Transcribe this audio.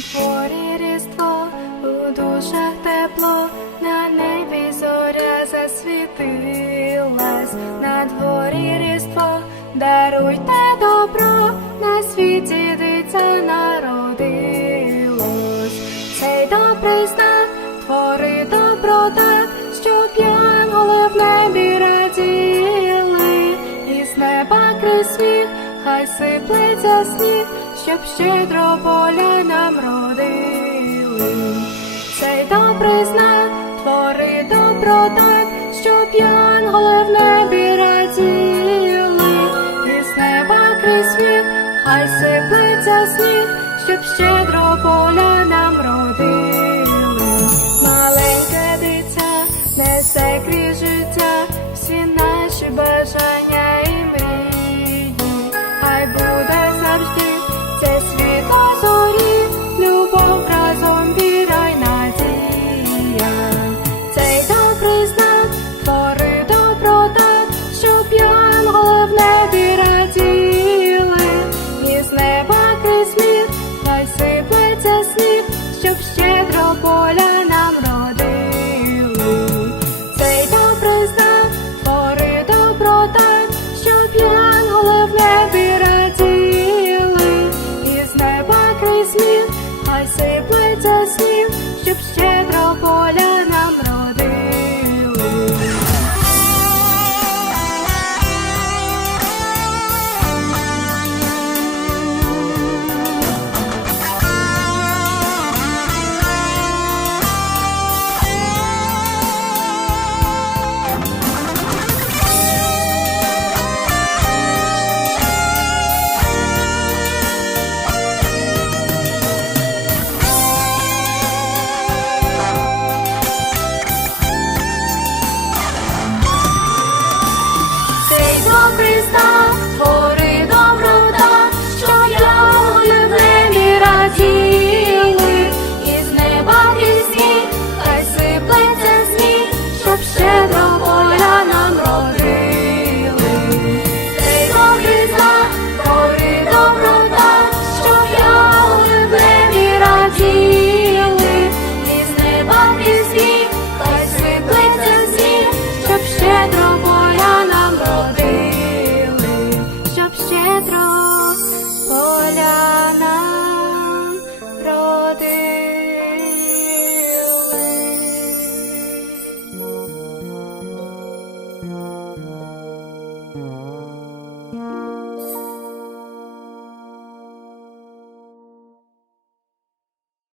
дворі різдво, у душах тепло, на небі зоря засвітилась, на дворі різдво, даруйте добро, на світі дитя народилось, цей добрий знак твори доброта, щоб янголи в небі раділи, і з неба крізь світ, хай сиплеться сніг. Щоб щедро поля нам щоб янголи в раділи, і з світ, хай сиплеться сніг, щоб щедро поля нам родили. Stop.